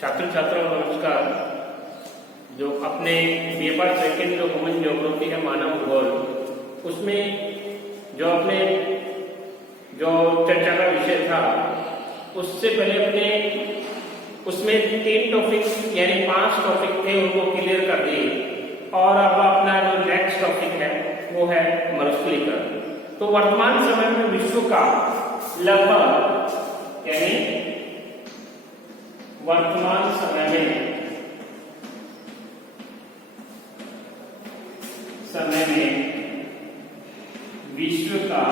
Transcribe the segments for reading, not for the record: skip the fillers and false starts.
छात्र छात्राओं नमस्कार। जो अपने पेपर सेकेंड जो ह्यूमन ज्योग्राफी है मानव भूगोल, उसमें जो अपने जो चर्चा का विषय था उससे पहले अपने उसमें 3 टॉपिक यानी 5 टॉपिक थे उनको क्लियर कर दिए और अब अपना जो नेक्स्ट टॉपिक है वो है मरुस्थलीकरण। तो वर्तमान समय में विश्व का लगभग यानी वर्तमान समय में विश्व का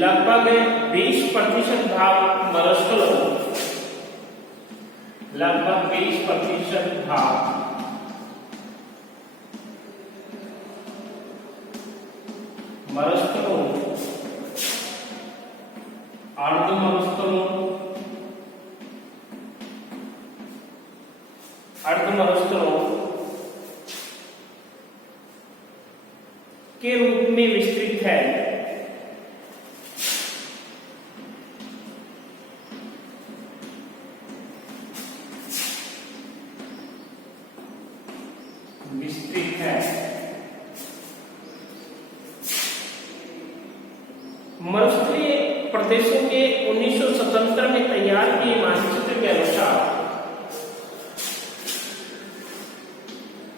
लगभग 20% भाग मरुस्थल, लगभग 20% भाग मरुस्थलों, अर्ध मरुस्थलों के रूप में विस्तृत है। मरुस्थलीय प्रदेशों के 1977 में तैयार किए मानचित्र के अनुसार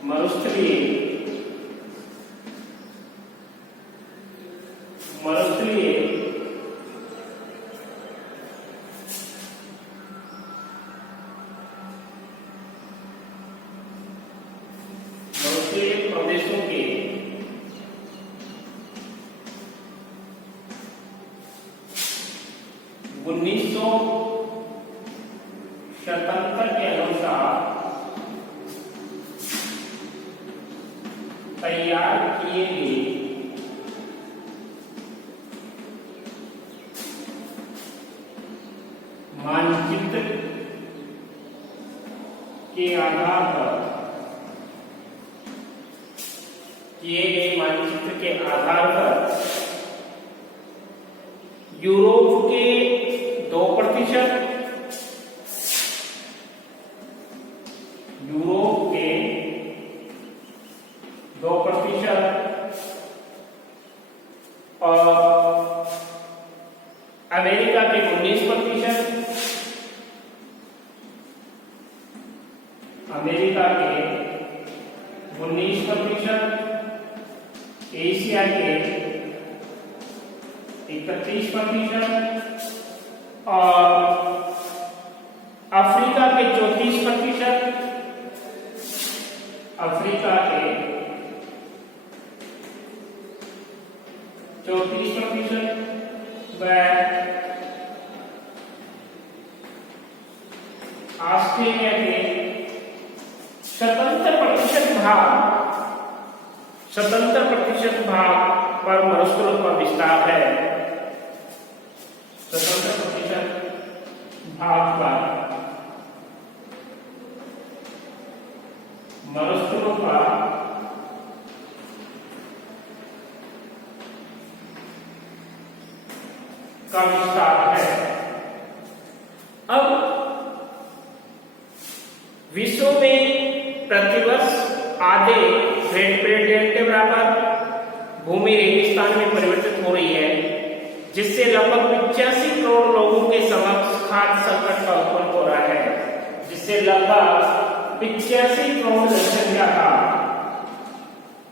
मरुस्थलीय प्रदेशों के 1977 के अनुसार तैयार किए गए मानचित्र के आधार पर यूरोप के 2%, यूरोप के 2% और अमेरिका के 19%, अमेरिका के 19%, एशिया के 31% और अफ्रीका के 34%, अफ्रीका के 34% व ऑस्ट्रेलिया के स्वतंत्र प्रतिशत भाग पर मरुस्थलों का विस्तार है। स्वतंत्र प्रतिशत भाग पर मरुस्थलों का विस्तार है। अब विश्व में प्रतिवर्ष आधे ग्रेट प्लेट के बराबर भूमि रेगिस्तान में परिवर्तित हो रही है, जिससे लगभग 85 करोड़ लोगों के समक्ष खाद्य संकट का उत्पन्न हो रहा है, जिससे लगभग 85 करोड़ जनसंख्या का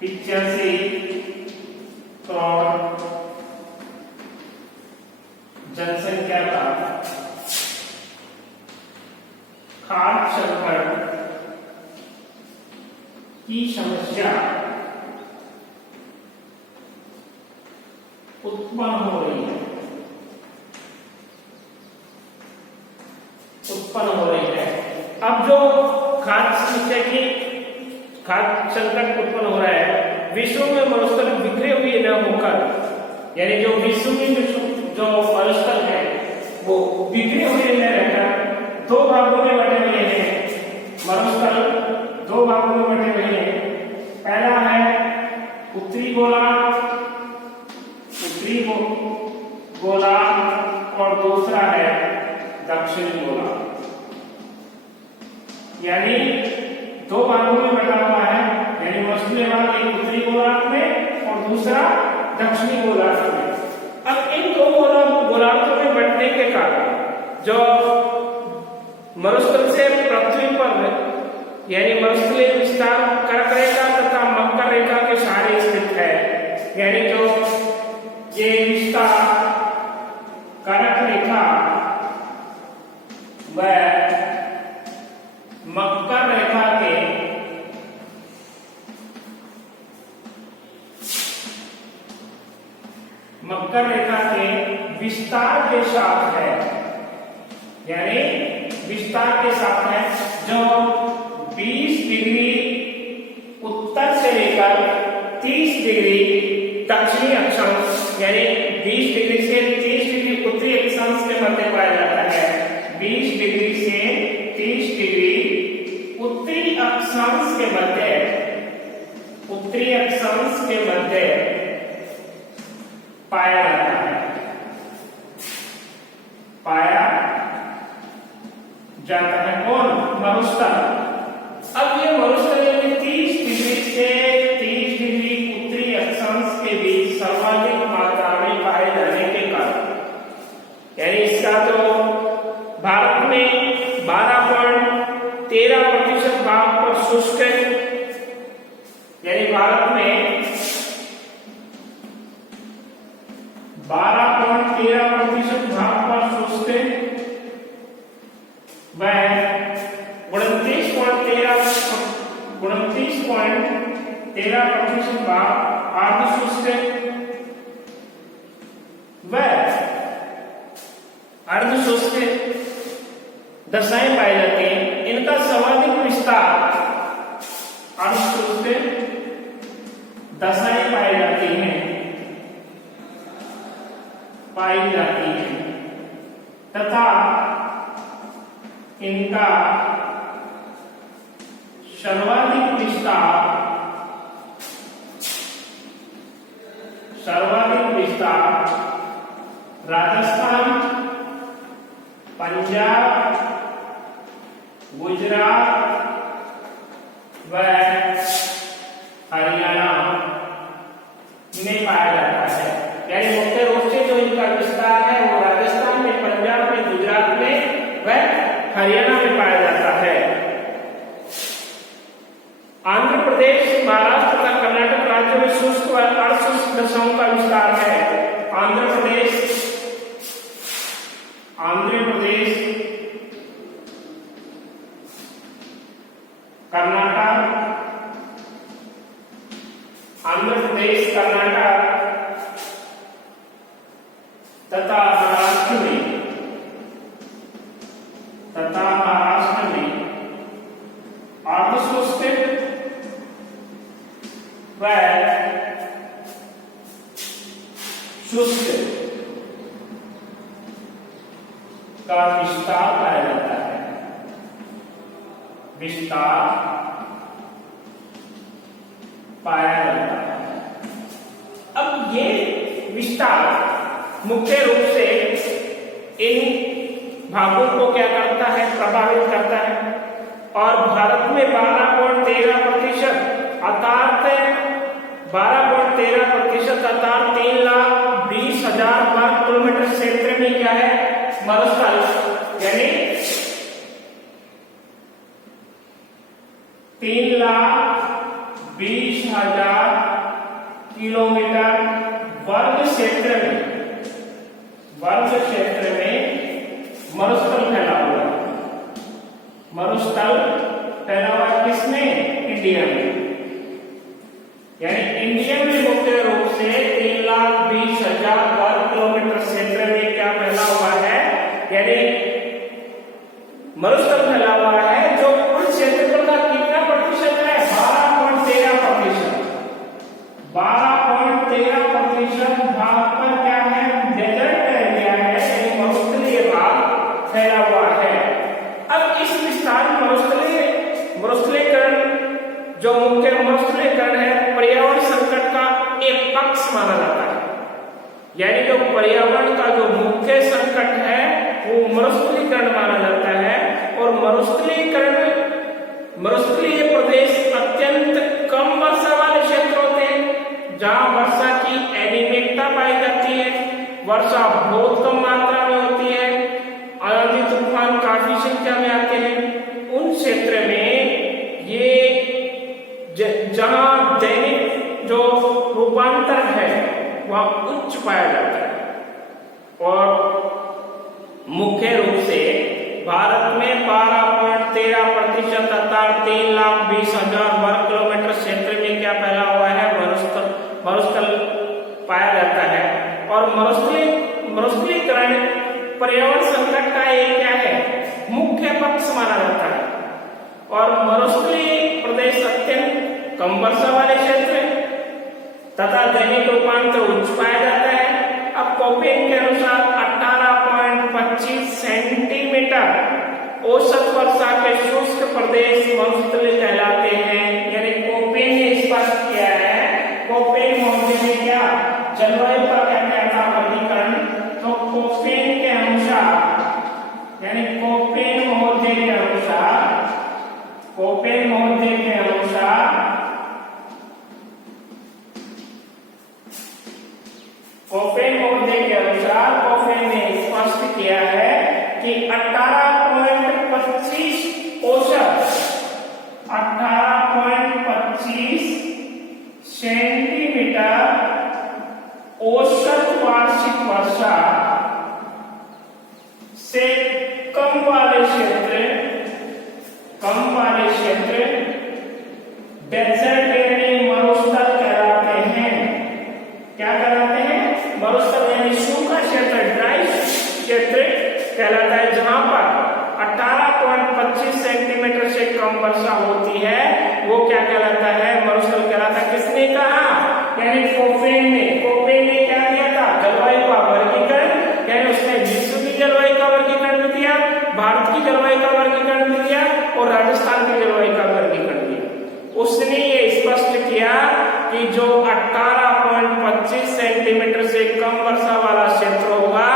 85 करोड़ जनसंख्या का खाद्य संकट की समस्या उत्पन्न हो रही है। अब जो खाद्य समस्या की खाद्य संकट उत्पन्न हो रहा है, विश्व में मरुस्थल बिखरे हुए न होकर, यानी जो विश्व में जो मरुस्थल है वो बिखरे हुए न रहकर 2 भागों में बटे हुए हैं। मरुस्थल 2 भागों में बटे हुए हैं। पहला है उत्तरी गोलार्ध, उत्तरी उत्तरी गोलार्ध और दूसरा है दक्षिणी गोलार्ध। यानी दो भागों में बटा हुआ है, यानी मौसमी भाग एक उत्तरी गोलार्ध में और दूसरा दक्षिणी गोलार्ध में। अब इन दो गोलार्धों में बंटने के कारण जो मरुस्थल से पृथ्वी पर यानी मरुस्थलीय विस्तार कर्क रेखा तथा मकर रेखा के सहारे स्थित है, यानी जो ये विस्तार कर्क रेखा व मकर रेखा के विस्तार के साथ है, यानी विस्तार के साथ है, जो 20 डिग्री उत्तर से लेकर 30 डिग्री दक्षिणी अक्षांश यानी 20 डिग्री से 30 डिग्री उत्तरी अक्षांश के मध्य पाया जाता है। 20 डिग्री से 30 डिग्री उत्तरी अक्षांश के मध्य पाया जाता है, कौन? मरुस्थल। अब ये मरुस्थल यानी 30 डिग्री से 30 डिग्री उत्तरी अक्षांश के बीच सर्वाधिक मात्रा में पाए जाने के कारण, यानी इसका तो भारत में 12.13% भाग पर शुष्क है, यानी भारत में 12.13% भाग पर शुष्क है व 29.13% भाग अर्धशुष्क व अर्धशुष्क दशाएं पाई जाती हैं। इनका सर्वाधिक विस्तार अर्धशुष्क दशाएं पाई जाती हैं तथा इनका सर्वाधिक विस्तार राजस्थान, पंजाब, गुजरात व हरियाणा में पाया जाता है। यानी मुख्य रूप से जो इनका विस्तार है वो राजस्थान में, पंजाब में, गुजरात में व हरियाणा में पाया जाता है। आंध्र प्रदेश, महाराष्ट्र तथा कर्नाटक राज्यों में शुष्क व अर्धशुष्क दशाओं का विस्तार है। आंध्र प्रदेश, कर्नाटक तथा महाराष्ट्र में अर्धशुष्क व शुष्क का विस्तार पाया जाता है। अब ये विस्तार मुख्य रूप से इन भागों को क्या करता है? प्रभावित करता है। और भारत में 12.13% अर्थात 3,20,000 वर्ग किलोमीटर क्षेत्र में क्या है? मरुस्थल, यानी 3,20,000 किलोमीटर वर्ग क्षेत्र में मरुस्थल फैला हुआ है। मरुस्थल फैला हुआ किसमें? इंडिया में। यानी इंडिया में मुख्य रूप से 3,20,000 वर्ग किलोमीटर क्षेत्र में क्या फैला हुआ है? यानी मरुस्थल फैला हुआ है, जो कुल क्षेत्रफल का कितना प्रतिशत है? 12.13%। 12.13% भाग पर क्या है? डेजर्ट एरिया है, यानी मरुस्थलीय भाग फैला हुआ है। अब इस विस्तार मरुस्थलीकरण जो मुख्य मरुस्थलीकरण है, पर्यावरण संकट का एक यानी जो पर्यावरण का जो मुख्य संकट है वो मरुस्थलीकरण माना जाता है। और मरुस्थलीय प्रदेश अत्यंत कम वर्षा वाले क्षेत्र होते हैं, जहां वर्षा की अनियमितता पाई जाती है, वर्षा बहुत कम मात्रा में होती है, आंधी तूफान काफी संख्या में आते हैं। उन क्षेत्र में ये जहां दैनिक जो रूपांतर है वह उच्च पाया जाता है। और मुख्य रूप से भारत में 12.13% अर्थात 3,20,000 वर्ग किलोमीटर क्षेत्र में क्या फैला हुआ है, मरुस्थल पाया जाता है। और मरुस्थलीकरण पर्यावरण संकट का एक क्या है, मुख्य पक्ष माना जाता है। और मरुस्थलीय प्रदेश अत्यंत कम वर्षा वाले क्षेत्र तथा दैनिक रूपांतर उच्च पाया जाता है। अब कोपेन के अनुसार 18.25 सेंटीमीटर औसत वर्षा के शुष्क प्रदेश मरुस्थलीय कहलाते हैं। यानी कोपेन ने स्पष्ट किया है, कोपेन महोदय ने क्या जलवायु का क्या किया था वर्गीकरण, तो कोपेन के अनुसार, यानी कोपेन महोदय के अनुसार कोपेन ने स्पष्ट किया है कि 18.25 सेंटीमीटर औसत वार्षिक वर्षा से कम वाले क्षेत्र डेजर्ट यानी मरुस्थल कहलाते हैं। क्या कहलाते हैं, मरुस्थल यानी सूखा क्षेत्र, ड्राई क्षेत्र कहलाता है, जहां पर 18.25 सेंटीमीटर से कम वर्षा होती है वो क्या कहलाता है, मरुस्थल कहलाता है। किसने कहा, यानी कोपेन ने क्या किया था, जलवायु का वर्गीकरण, यानी उसने विश्व की जलवायु का वर्गीकरण भी दिया, भारत की जलवायु का वर्गीकरण भी दिया और राजस्थान की जलवायु का वर्गीकरण दिया। उसने ये स्पष्ट किया कि जो 18.25 सेंटीमीटर से कम वर्षा वाला क्षेत्र होगा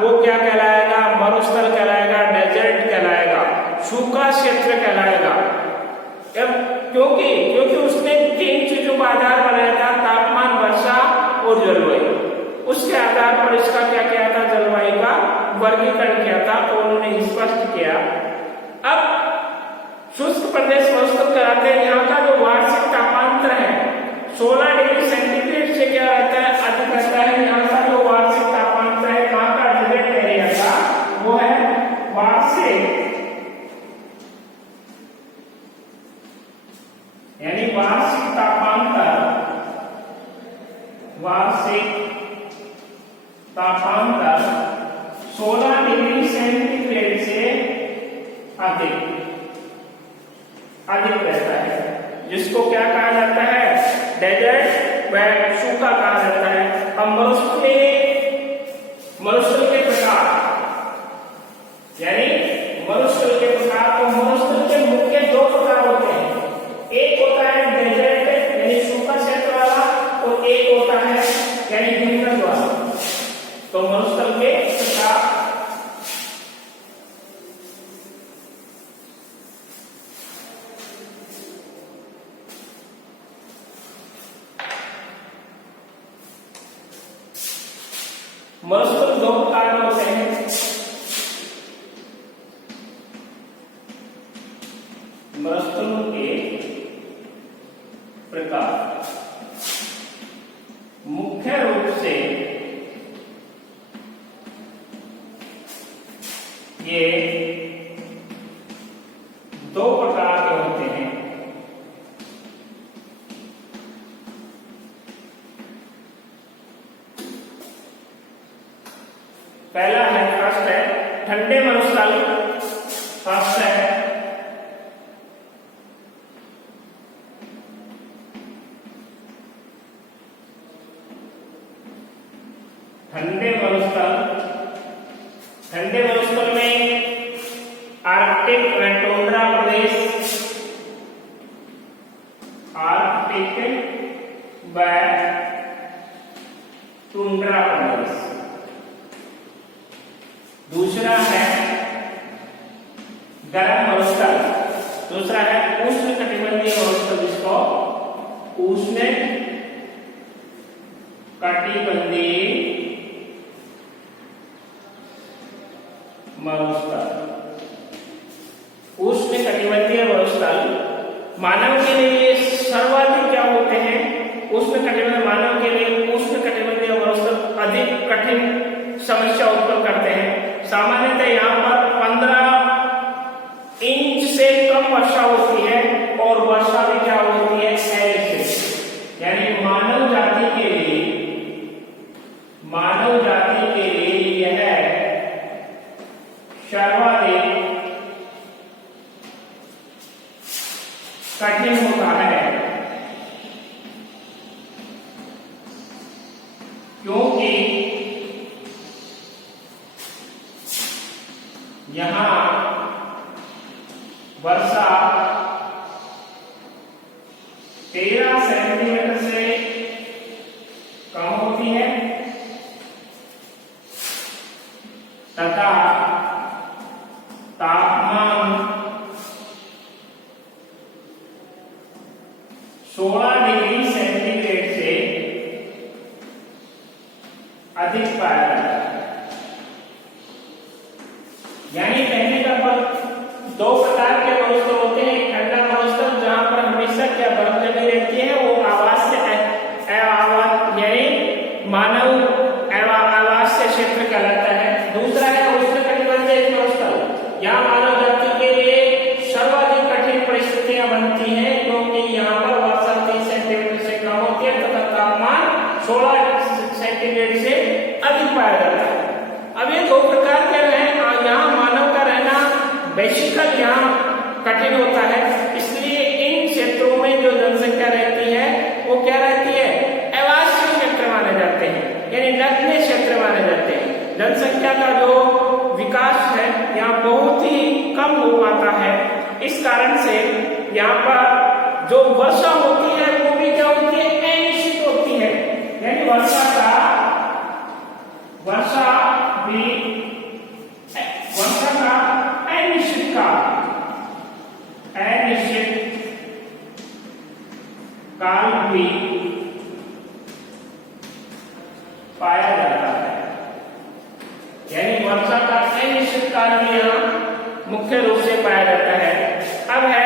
वो क्या कहलाएगा, मरुस्थल कहलाएगा, डेजर्ट कहलाएगा, सूखा क्षेत्र कहलाएगा। क्योंकि उसने 3 चीजों का आधार बनाया था, तापमान, वर्षा और जलवायु। उसके आधार पर इसका क्या किया था, जलवायु का वर्गीकरण किया था, तो उन्होंने स्पष्ट किया। अब शुष्क प्रदेश मरुस्थल कहलाते हैं। यहाँ का जो वार्षिक तापांतर है 16 डिग्री सेंटीग्रेड से क्या रहता है, अधिक रहता है। यहाँ का जो वार्षिक तापांतर है, यहाँ का डिबेट एरिया का वो है वार्षिक, यानी वार्षिक तापांतर 16 डिग्री सेंटीग्रेड से अधिक रहता है, जिसको क्या कहा जाता है, डेजर्ट व सूखा कहा जाता है। अब मरुस्थल के प्रकार, यानी मरुस्थल के प्रकार, तो मरुस्थल के मुख्य 2 प्रकार होते हैं। एक होता है डेजर्ट यानी सूखा क्षेत्र वाला, और एक होता है यानी हिमनद वाला। तो मरुस्थल के प्रकार, मरुस्थल 2 प्रकार के होते हैं। मरुस्थलों के प्रकार मुख्य रूप से ये 2 प्रकार के होते हैं। पहला है, फर्स्ट है ठंडे मरुस्थल, फर्स्ट है ठंडे मरुस्थल। ठंडे मरुस्थल में आर्कटिक व टुंड्रा प्रदेश, आर्कटिक व टुंड्रा प्रदेश। दूसरा है गर्म मरुस्थल, दूसरा है उष्ण कटिबंधीय मरुस्थल, जिसको उष्ण कटिबंधीय मरुस्थल। उष्ण कटिबंधीय मरुस्थल मानव के लिए सर्वाधिक क्या होते हैं? उष्ण कटिबंधीय मानव के लिए उष्ण कटिबंधीय मरुस्थल अधिक कठिन समस्या उत्पन्न करते हैं। सामान्यतः यहाँ पर 15 इंच से कम वर्षा होती है और वर्षा भी क्या होती है? ऐसे, यानी मानव जाति के लिए यह सर्वाधिक कठिन होता है, क्योंकि यहां वर्षा 13 सेंटीमीटर से कम होती है तथा तापमान 16 डिग्री सेंटीग्रेड से अधिक पाया जाता है। यानी कहने का मतलब दो प्रकार के मरुस्थल होते हैं। एक ठंडा मरुस्थल जहां पर हमेशा क्या बर्फ जमी रहती है, वो आवास से यानी मानव आवास क्षेत्र कहलाता है। दूसरा है उष्ण कटिबंधीय मरुस्थल, यहाँ मानव जाति के लिए सर्वाधिक कठिन परिस्थितियां बनती हैं, क्योंकि यहाँ पर वर्षा 30 सेंटीमीटर से कम होती है तथा तापमान 16 सेंटीग्रेड से अधिक पाया जाता है। अब ये दो प्रकार के हैं। यहाँ मानव का रहना बेसिकल यहाँ कठिन होता है, इसलिए इन क्षेत्रों में जो जनसंख्या रहती है वो क्या रहती है? आवासीय क्षेत्र माने जाते हैं, यानी नगरीय क्षेत्र माने जाते हैं। जनसंख्या का जो विकास है यहाँ बहुत ही कम हो पाता है। इस कारण से यहाँ पर जो वर्षा होती है वो भी क्या होती है? अनिश्चित होती है, यानी वर्षा का अनिश्चित काल भी पाया जाता है, यानी वर्षा का अनिश्चित काल भी यहाँ मुख्य रूप से पाया जाता है। अब है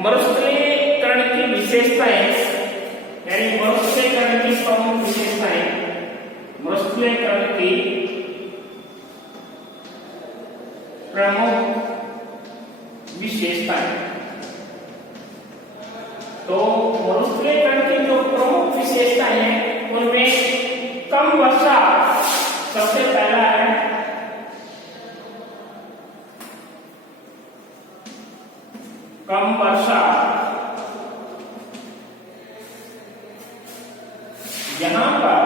मरुस्थलीकरण की विशेषताएं, यानी मरुस्थलीकरण की प्रमुख विशेषताएं। मरुस्थलीकरण की प्रमुख विशेषताएं, तो मरुस्थलीकरण की जो प्रमुख विशेषताएं हैं उनमें कम वर्षा सबसे पहला है। कम वर्षा, यहां पर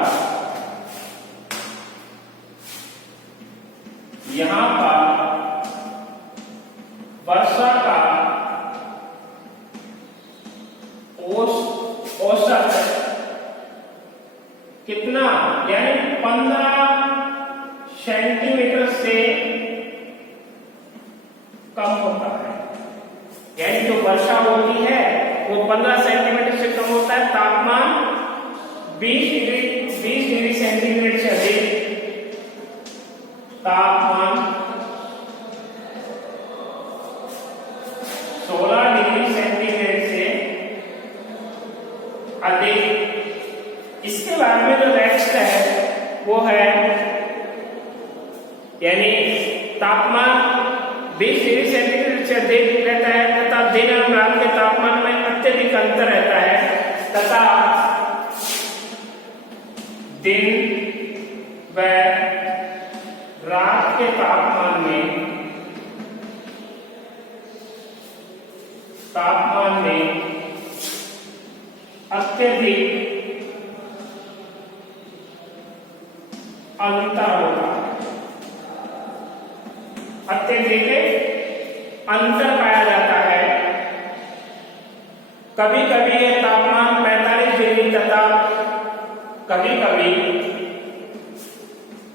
वर्षा का औसत कितना, यानी 15 सेंटीमीटर से कम होता है। यानी जो वर्षा होती है वो 15 सेंटीमीटर से कम होता है। तापमान 20 डिग्री सेंटीग्रेड से अधिक, तापमान 16 डिग्री सेंटीग्रेड से अधिक। इसके बाद में जो नेक्स्ट है वो है, यानी तापमान 20 डिग्री सेंटीग्रेड से अधिक रहता है तथा दिन और रात के तापमान में अत्यधिक अंतर रहता है तथा दिन व रात के तापमान में अत्यधिक अंतर होता है, अत्यधिक अंतर पाया जाता है। कभी कभी यह तापमान 45 डिग्री तथा कभी कभी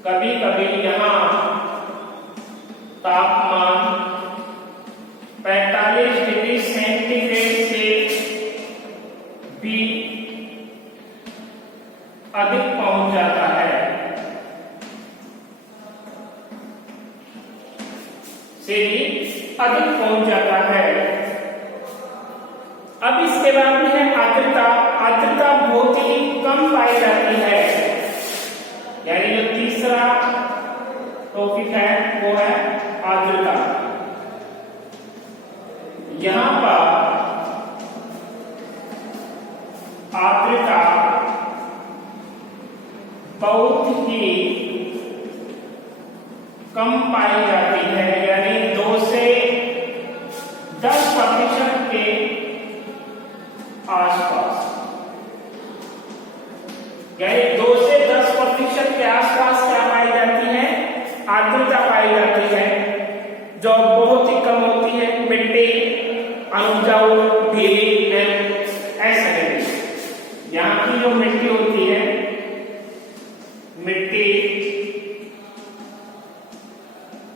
कभी कभी यहाँ तापमान 45 डिग्री सेंटीग्रेड से भी अधिक पहुंच जाता है, अधिक पहुंच जाता है। अब इसके बाद में है आर्द्रता। आर्द्रता बहुत ही कम पाई जाती है, यानी जो तीसरा टॉपिक है वो है आर्द्रता। यहां पर आर्द्रता बहुत ही कम पाई जाती है, यानी 2 से 10% के आसपास, यानी 2 से 10% के आसपास क्या पाई जाती है? आर्द्रता पाई जाती है, जो बहुत ही कम होती है। मिट्टी, अनुपजाऊ, ढीली, ऐसे यहाँ की जो मिट्टी होती है, मिट्टी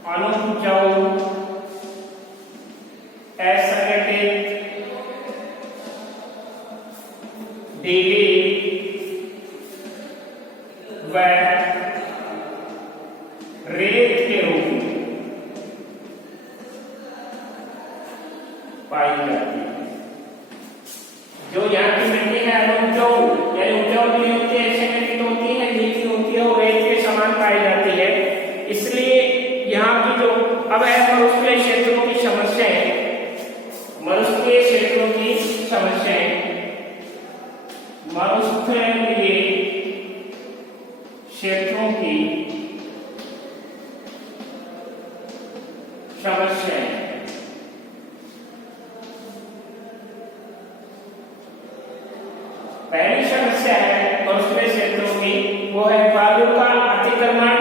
अनुपजाऊ, असंगठित, ढीली व रेत के रूप में पाई जाती है। जो यहाँ की मिट्टी है अनुपजाऊ, यानी उपजाऊ नहीं होती है, असंगठित होती है, ढीली होती है और रेत के समान पाई जाती है। इसलिए यहाँ की जो अब है मरुस्थलीय क्षेत्रों की समस्याएं, मरुस्थलीय क्षेत्रों की समस्याएं, मरुस्थलीय क्षेत्रों की समस्याएं। पहली समस्या है मरुस्थलीय क्षेत्रों की, वो है बालू का अतिक्रमण,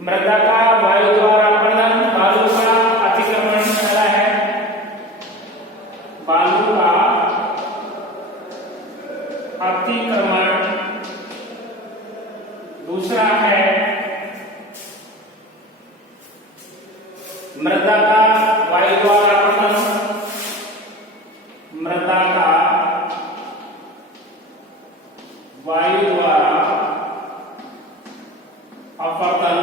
मृदा का वायु द्वारा अपहरण। बालू का अतिक्रमण पहला है, बालू का अतिक्रमण। दूसरा है मृदा का वायु द्वारा अपहरण, मृदा का वायु द्वारा अपहरण।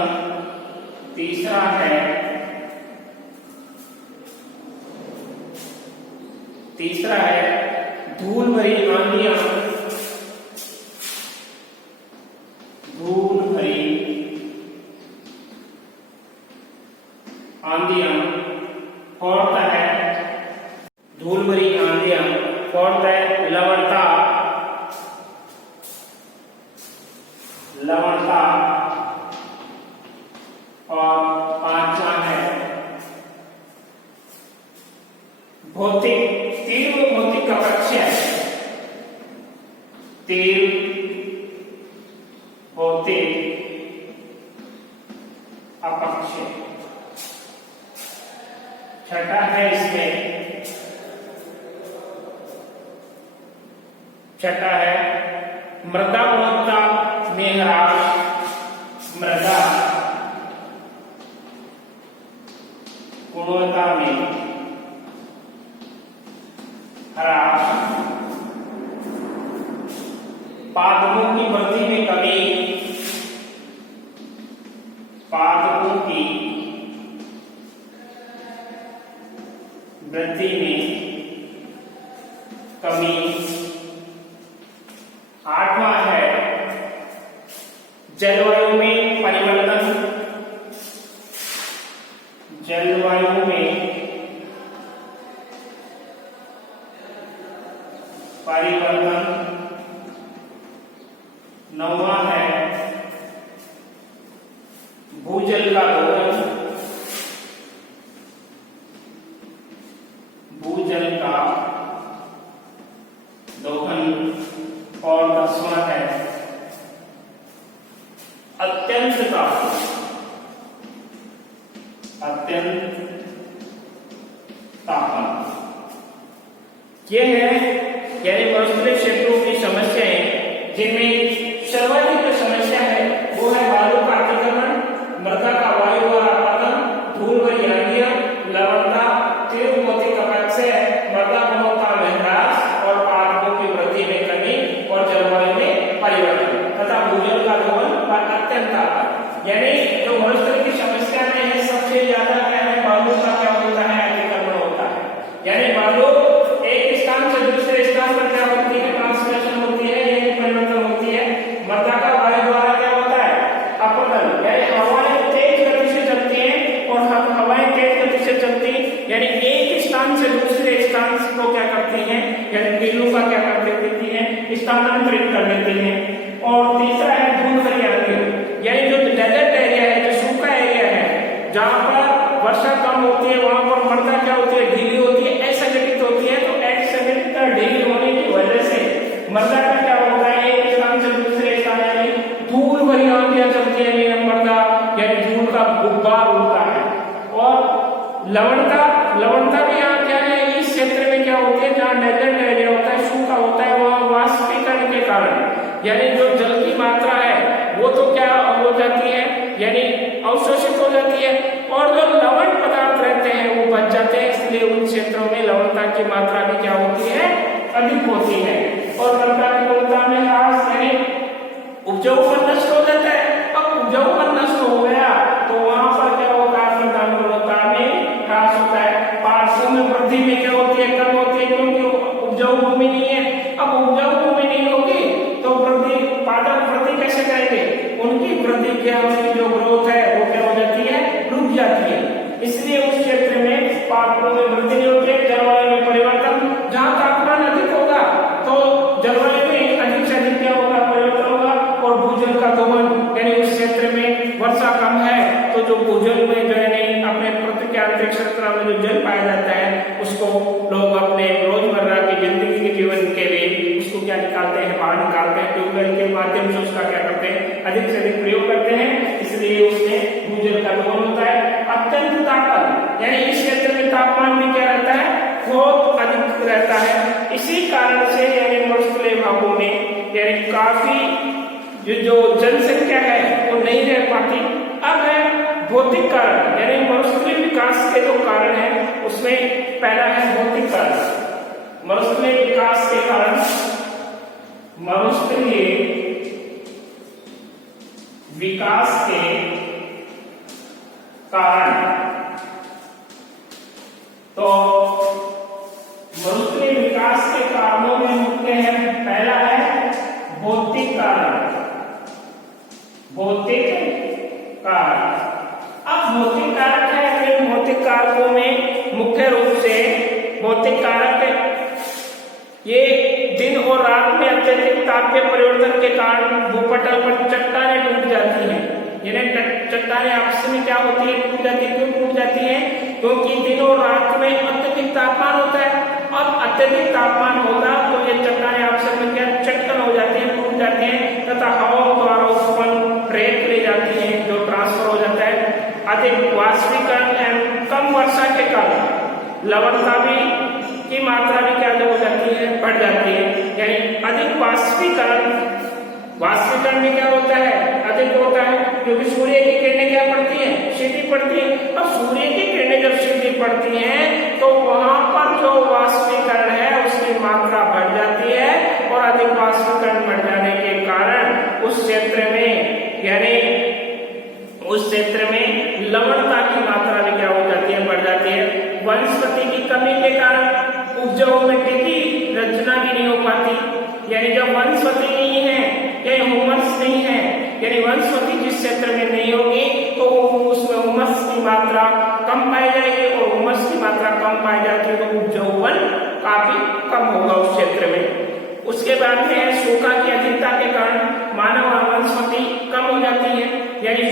तीसरा है धूल भरी आंधियां, धूल भरी आंधियां। फोर्थ है धूल भरी आंधियां। फोर्थ है लवणता, लवणता। और पांचवा है तीव्र भौतिक अपक्षय, तीव्र भौतिक अपक्षय। छठा है इसमें, छठा है मृदा गुणवत्ता में ह्रास, मृदा गुणवत्ता में ह्रास। पादपों की वृद्धि में कमी, पादपों की वृद्धि में कमी। आठवां है जलवायु में परिवर्तन, जलवायु में परिवर्तन। नौवां है भूजल का दोहन, भूजल का दोहन। और 10वां है अत्यंत तापमान, अत्यंत तापमान। ये है यानी मरुस्थलीय क्षेत्रों की समस्याएं, जिनमें सर्वाधिक समस्या है वो है यानी जो मरुस्थल की समस्या में है सबसे ज्यादा क्या है, बालू का क्या होता है, अतिक्रमण होता है। यानी बालू एक स्थान से दूसरे स्थान पर क्या होती है, ट्रांसलेशन होती है, यानी परिवर्तन होती है। मृदा का वायु द्वारा क्या होता है, अपरदन, यानी हवाएं तेज गति से चलती हैं और हवाएं तेज गति से चलती हैं, यानी एक स्थान से दूसरे स्थान को क्या करती हैं, यानी कीलों का क्या कर देती हैं, स्थानांतरित कर देती हैं। और तीसरा है धूल भरी आंधी, यानी जो डेजर्ट एरिया है, जो सूखा एरिया है, जहां पर वर्षा कम होती है, वहां पर मृदा क्या होती है, ढीली होती है, असंगठित होती है। तो असंगठित ढीली होने की वजह से मृदा का क्या होता है, एक स्थान से दूसरे स्थान यानी धूल भरी आंधियां चलती है, मृदा यानी धूल का गुब्बार उड़ता है। और लवणता भी यहाँ क्या है, इस क्षेत्र में क्या होती है, जहाँ डेजर्ट एरिया होता है, सूखा होता है, वहाँ वाष्पीकरण के कारण यानी जो जल की मात्रा है वो तो क्या हो जाती है, यानी अवशोषित हो जाती है, और जो लवण पदार्थ रहते हैं वो बच जाते हैं। इसलिए उन क्षेत्रों में लवणता की मात्रा भी क्या होती है, अधिक होती है। और मृदा की गुणवत्ता में ह्रास, यानी उपजाऊपन नष्ट हो जाता है। अब उपजाऊपन नष्ट हो गया तो वहां पर क्या होता है, मृदा की गुणवत्ता में ह्रास होता है। पार्श्व में वृद्धि में क्या होती है, कम होती है, क्योंकि उपजाऊ भूमि नहीं है। अब उपजाऊ भूमि नहीं होगी तो पादप वृद्धि कैसे करेंगे, उनकी वृद्धि क्या, उनकी जो ग्रोथ है वो क्या हो जाती है, रुक जाती है। इसलिए उस क्षेत्र में पादपों में वृद्धि नहीं होती है। जलवायु में परिवर्तन, जहाँ तापमान अधिक होगा तो जलवायु में अधिक से अधिक क्या होगा, परिवर्तन होगा। और भूजल का दोहन, यानी उस क्षेत्र में वर्षा कम है तो जो भूजल में जो है नहीं अपने पृथ्वी के आंतरिक क्षेत्र में जो जल पाया जाता है उसको लोग अपने रोजमर्रा की जिंदगी के जीवन के लिए उसको क्या निकालते हैं, बाहर निकालते हैं, ट्यूबवेल के माध्यम से उसका क्या करते हैं, अधिक से अधिक प्रयोग करते हैं। इसलिए उसमें भूजल का दोहन होता है। अत्यंत तापमान, यानी इस क्षेत्र में तापमान भी क्या रहता है, बहुत अधिक रहता है। इसी कारण से यानी मरुस्थलीय भागों में यानी काफी जो जनसंख्या है वो नहीं रह पाती। अब है भौतिक कारण, यानी मरुस्थलीय विकास के जो कारण है उसमें पहला है भौतिक कारण। मरुस्थलीय विकास के कारण, मरुस्थलीय विकास के कारण, तो मरुस्थलीय विकास के कारणों में मुख्य है, पहला है भौतिक कारण, भौतिक कारक। अब भौतिक कारक है, भौतिक कारकों में मुख्य रूप से भौतिक कारक ये दिन और रात में अत्यधिक तापीय परिवर्तन के कारण भूपटल पर चट्टानें टूट जाती हैं। यानी चट्टानें आपस में क्या होती है, टूट जाती है। क्यों टूट जाती है, क्योंकि दिन और रात में अत्यधिक तापमान होता है। अब अत्यधिक तापमान होगा तो ये चट्टानें आपस में क्या चट्टन हो जाती है, टूट जाती है तथा हवा द्वारा उत्पन्न रेत ले जाती है जो ट्रांसफर हो जाता है। अधिक वाष्पीकरण एवं कम वर्षा के कारण लवणता भी की मात्रा भी क्या हो जाती है, बढ़ जाती है। यानी अधिक वाष्पीकरण भी क्या होता है, अधिक होता है, क्योंकि सूर्य की किरणें क्या पड़ती है, सीधी पड़ती है। अब सूर्य की किरणें जब सीधी पड़ती हैं तो वहां पर जो वाष्पीकरण है उसकी मात्रा बढ़ जाती है और अधिक वाष्पीकरण बढ़ जाने के कारण उस क्षेत्र में यानी उस क्षेत्र में लवणता की मात्रा भी क्या हो जाती है, बढ़ जाती है। वनस्पति की कमी के कारण उपजाऊ मिट्टी की रचना भी नहीं हो पाती। यानी जब वनस्पति नहीं है या हुमस नहीं है, यानी वनस्पति जिस क्षेत्र में नहीं होगी तो उसमें हुमस की मात्रा कम पाई जाएगी और हुमस की मात्रा कम पाई जाती है तो उपजाऊपन काफी कम होगा उस क्षेत्र में। उसके बाद में है सूखा की अधिकता के कारण मानव और वनस्पति कम हो जाती है। यानी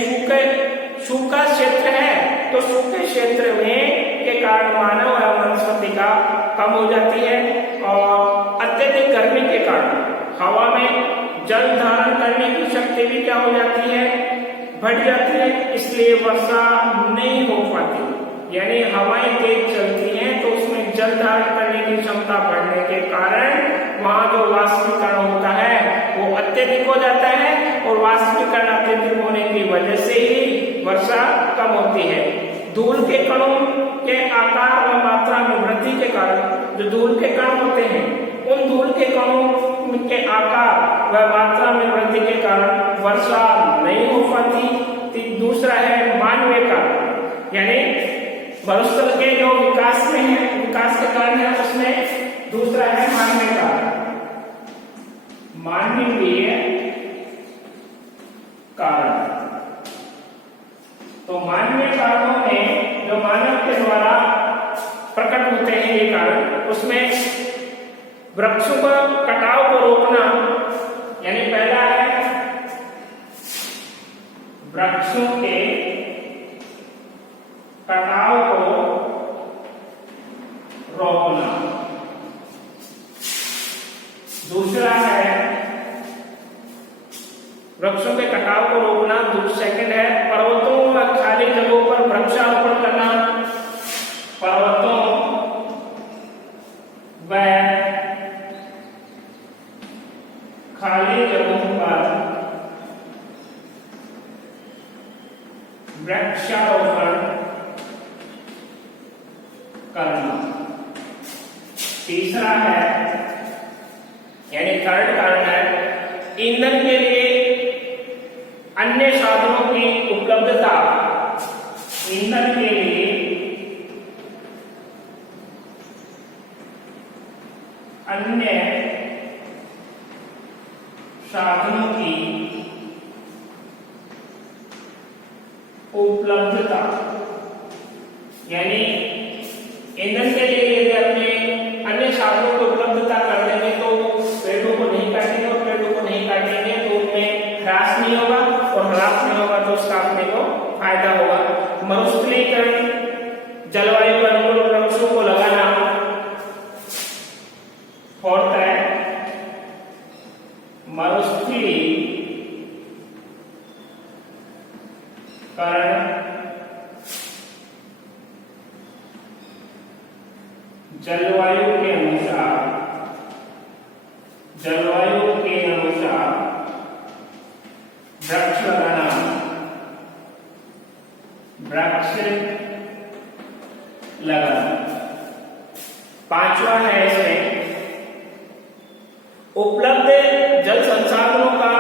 सूखा क्षेत्र है तो सूखे क्षेत्र में के कारण मानव और वनस्पति का कम हो जाती है। और अत्यधिक गर्मी के कारण हवा में जल धारण करने की शक्ति भी क्या हो जाती है, बढ़ जाती है। इसलिए वर्षा नहीं हो पाती। यानी हवाएं तेज चलती हैं तो उसमें जल धारण करने की क्षमता बढ़ने के कारण वहां जो वाष्पीकरण होता है वो अत्यधिक हो जाता है और वाष्पीकरण अत्यधिक होने की वजह से ही वर्षा कम होती है। धूल के कणों के आकार व मात्रा में वृद्धि के कारण जो धूल के कण होते हैं उन धूल के कणों के आकार व मात्रा में वृद्धि के कारण वर्षा नहीं हो पाती। मनुष्य के जो विकास में है, विकास के कारण है, उसमें दूसरा है मानवीय कारण, मानवीय कारण। तो मानवीय कारणों में जो मानव के द्वारा प्रकट होते हैं ये कारण, उसमें वृक्षों का कटाव को रोकना, यानी पहला है वृक्षों के कटाव को रोकना। दूसरा है वृक्षों के कटाव को रोकना। सेकंड है पर्वतों व खाली जगहों पर वृक्षारोपण करना। पर्वतों व खाली जगहों पर वृक्षारोपण करना। तीसरा है, यानी थर्ड कारण है, ईंधन के लिए अन्य साधनों की उपलब्धता। ईंधन के लिए अन्य साधनों की उपलब्धता, यानी ईंधन के लिए यदि अपने अन्य साधनों की उपलब्धता कर देंगे तो पेड़ों को नहीं काटेंगे, और पेड़ों को नहीं काटेंगे तो उनमें ह्रास नहीं होगा, और ह्रास नहीं होगा तो उसका अपने को फायदा होगा। मरुस्थलीकरण, जलवायु के अनुकूल वृक्षों को लगाना। फोर्थ है मरुस्थलीकरण, जलवायु के अनुसार, जलवायु के अनुसार वृक्ष लगाना। वृक्ष लगाना। पांचवा है इसमें उपलब्ध जल संसाधनों का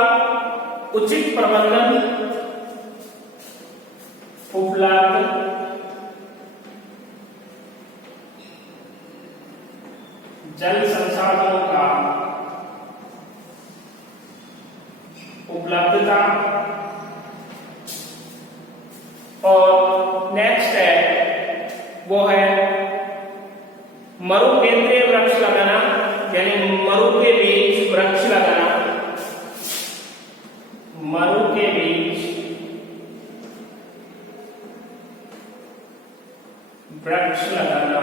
उचित प्रबंधन। उपलब्ध जल संसाधनों का उपलब्धता। और नेक्स्ट है वो है मरु केंद्रीय वृक्ष लगाना, यानी मरु के बीच वृक्ष लगाना। मरु के बीच वृक्ष लगाना।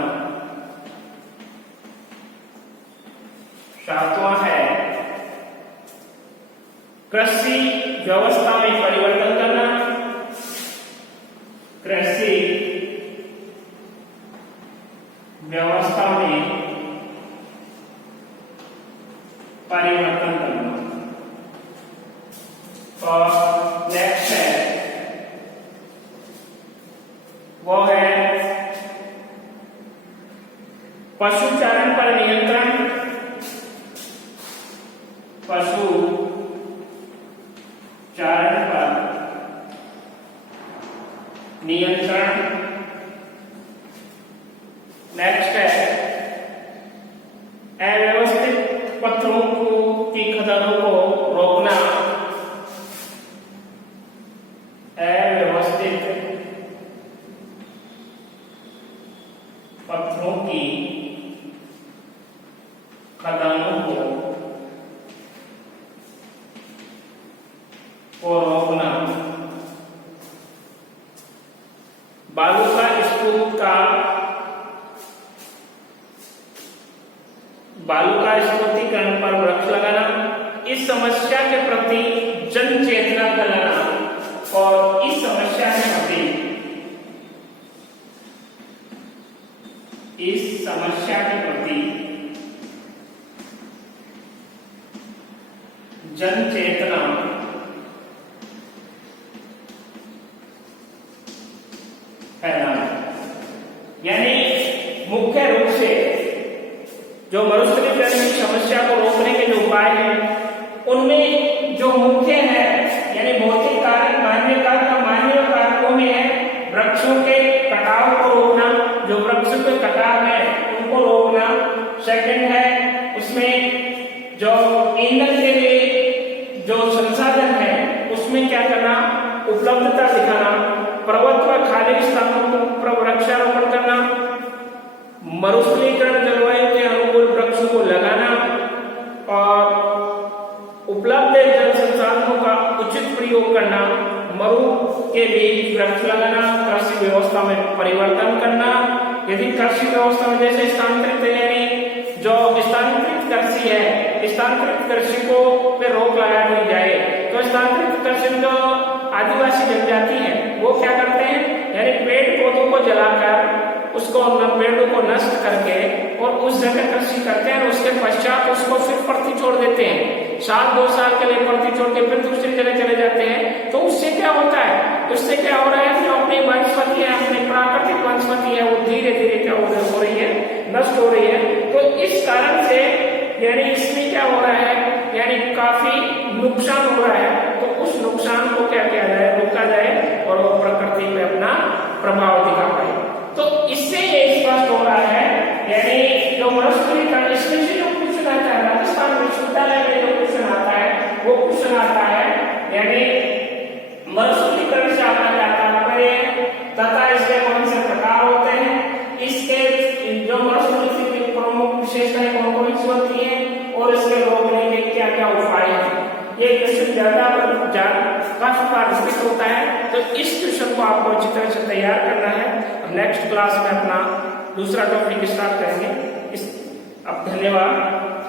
सातवां है कृषि व्यवस्था में परिवर्तन करना। कृषि व्यवस्था में परिवर्तन करना। और नेक्स्ट है वो है पशुचारण पर नियंत्रण। पशु चारण पर नियंत्रण। नेक्स्ट है अव्यवस्थित पत्थरों की खदानों को रोकना। अव्यवस्थित पत्थरों की खदानों को रोकना। बालू का स्तूप का बालू का स्फुटीकरण पर वृक्ष लगाना। इस समस्या के प्रति जन चेतना फैलाना। और इस समस्या के प्रति जन चेतना फैलाना। यानी मुख्य रूप से जो मरुस्थलीकरण की समस्या को रोकने के जो उपाय हैं उनमें जो मुख्य है, यानी भौतिक कारक, मानवीय कारक में है वृक्षों के कटाव को रोकना, जो उसमें क्या करना, उपलब्धता दिखाना, पर्वत व खाली स्थानों पर वृक्षारोपण करना, मरुस्थलीकरण जलवायु के अनुकूल वृक्षों को लगाना और उपलब्ध जल संसाधनों का उचित प्रयोग करना, मरु के बीच वृक्ष लगाना, कृषि व्यवस्था में परिवर्तन करना। यदि कृषि व्यवस्था में जैसे स्थानांतरित यानी जो स्थानांतरित कृषि है, स्थानांतरित कृषि को पे रोक लगा दी जाए तो स्थानांतरित कृषि में जो आदिवासी जनजाति है वो क्या करते हैं, यानी पेड़ पौधों को जलाकर उसको पेड़ों को नष्ट करके और उस जगह कृषि करते हैं और उसके पश्चात उसको फिर प्रति छोड़ देते हैं, साल 2 साल के लिए प्रति छोड़ के फिर दूसरी जगह चले जाते हैं। तो उससे क्या होता है, उससे क्या हो रहा है कि अपनी वनस्पति है, अपनी प्राकृतिक वनस्पति है, वो धीरे धीरे क्या हो रही है, नष्ट हो रही है। तो इस कारण से यानी इसमें क्या हो रहा है, यानी काफी नुकसान हो रहा है। तो उस नुकसान को क्या किया जाए, रोका जाए और वो प्रकृति में अपना प्रभाव दिखा पाए। तो इससे ये स्पष्ट हो रहा है, यानी जो मरुस्थलीकरण, इसमें से जो क्वेश्चन आता है राजस्थान विश्वविद्यालय में जो क्वेश्चन आता है वो क्वेश्चन आता है, यानी मरुस्थलीकरण से आपका क्या तात्पर्य तथा इसके कौन से प्रकार होते हैं, इसके जो मरुस्थलीकरण की प्रमुख विशेषताएं कौन कौन सी होती है और इसके रोकने के क्या क्या उपाय हैं। ये क्वेश्चन ज्यादा काफी बार रिपीट होता है, तो इस क्वेश्चन को आपको अच्छी तरह से तैयार करना है। अब नेक्स्ट क्लास में अपना दूसरा टॉपिक स्टार्ट करेंगे। अब धन्यवाद।